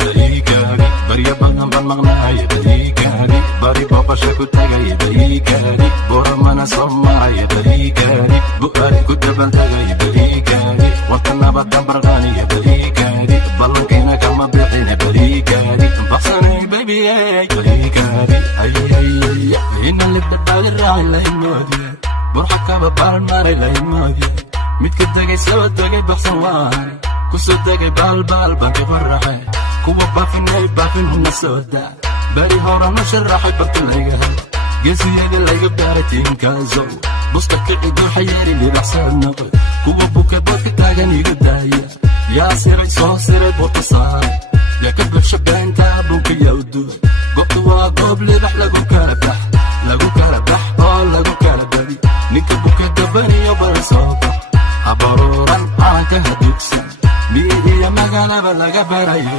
bariikani barya badan baan maqnahay bariikani bari booqasho ku tagay bariikani boramana soo maray bariikani bu'aari ku dabantagay bariikani wata nabadan barqaniya bariikani ballankiina kama bixine bariikani baqsanay baby bariikani ina libdhabaagi raaci laimoodiye burxa kaba baalmaray laimoodiye midka degay soo degay baqsan waani kusoo degay baalbaal banki qoraxay kuwa baafinay baafin huna soo daa bari horana sharaxay barta layga hel geesiyada layga baaray tiinkaasow busta kici duuxa yeeri libaxsaad noqoy kuwa buka boodka taagan iga daaya yaa siray soo siray boodka saaray yaa ka buxsha beenta bunka yawduur goobta waa goob libax lagu kala bax oo lagu kala badi ninka buka dabaniyo bala soo bax habaruuran calanka hadugsan miidiya magaalaba laga barayo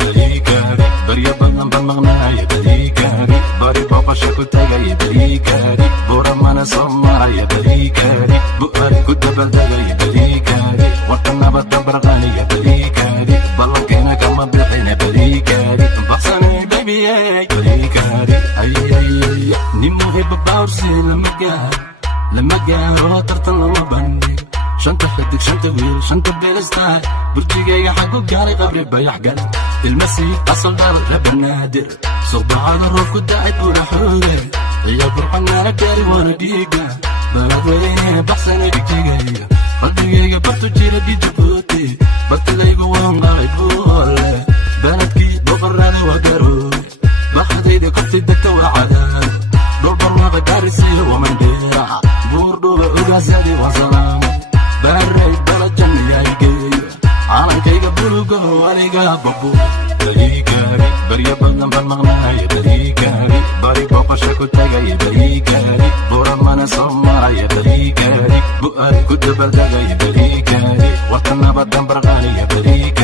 bariikani barya badan baan maqnahay bariikani bari booqasho ku tagay bariikani buramana soo maraya bariikani bu'aari ku dabaldegay bariikani wata nabadan barqaniya bariikani ballankiina kama bixine bariikani baqsanay baby bariikani nin muhiba bawrsi lama gaaro tartan lama bandhig shanta xidig shanta wiil shanta beelistaay burjigayga xagu gaaray qabri bayax gal ilmasii asal dhal la banaadir suqbacada roob ku dacay buura xooge iyo burxanaana gaari waana dhiiga baladweyne baxsanay dhigtigayga qalbigayga bartu jira dhijabuuti bartilaygu waan qalay buule baladkii boqorada waa garooy baxdayda korti degta waa cadaad dhulbarwaaqay baarisiyo wamandheera buurdhuba ogaasyadii waa salaamo baray balajan yaygeeyo calankayga bulugo aniga babu bariikani barya badan baan maqnahay bariikani bari booqasho ku tagay bariikani buramana soo maraya bariikani bu'aari ku dabaldegay bariikani wata nabadan barqaniya bariikani